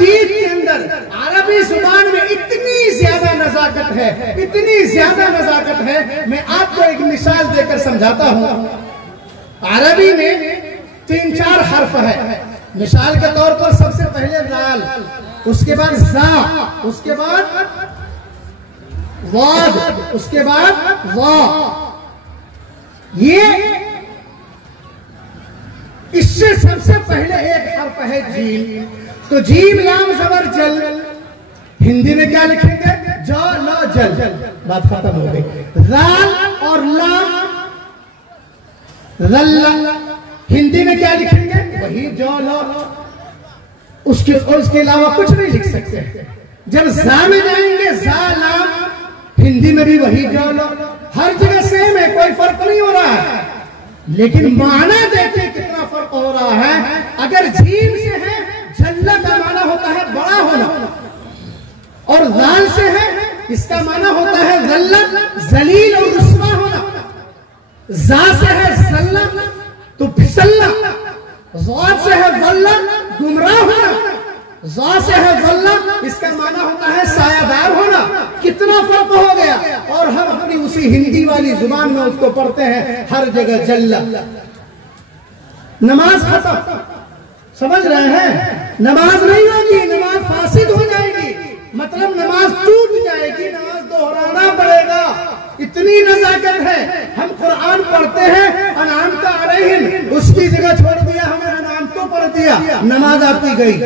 मजीद के अंदर अरबी जुबान में इतनी ज्यादा नजाकत है, इतनी ज्यादा नजाकत है। मैं आपको एक मिसाल देकर समझाता हूँ। अरबी में 3-4 हर्फ है। मिसाल के तौर पर सबसे पहले दाल, उसके बाद जा, उसके बाद वाद, उसके बाद वा। ये इससे सबसे पहले एक हर्फ है जीम। तो जीम लाम जबर जल, हिंदी में क्या लिखेंगे? ज ल जल। बात खत्म हो गई। राल और लाम रल्ला, हिंदी में क्या लिखेंगे? वही जो लो। उसके अलावा कुछ नहीं लिख सकते। जब जा में जाएंगे जा लाम, हिंदी में भी वही जो लो। हर जगह सेम है, कोई फर्क नहीं हो रहा है, लेकिन माना देखिए कितना फर्क हो रहा है। अगर जीम से है, जल्ला का माना होता है बड़ा होना, और लाल से है, इसका माना होता है जल्लत, जलील और रुस्वा होना। जा से है जल्ला तो फिसलना, ज़ाद से है वल्ला गुमराह होना, ज़ा से है वल्ला इसका माना होता है सायादार होना। कितना फर्क हो गया। और हम अपनी उसी हिंदी वाली जुबान में उसको पढ़ते हैं हर जगह जल्ला। नमाज खत्म, समझ रहे हैं? नमाज नहीं होगी, नमाज फासिद हो जाएगी, मतलब नमाज टूट जाएगी, नमाज दोहराना पड़ेगा। इतनी नजाकत है। हम कुरान पढ़ते हैं, अनामता अलैहिम, उसकी जगह छोड़ दिया, हमें अनामतों पढ़ दिया, नमाज आपकी गई।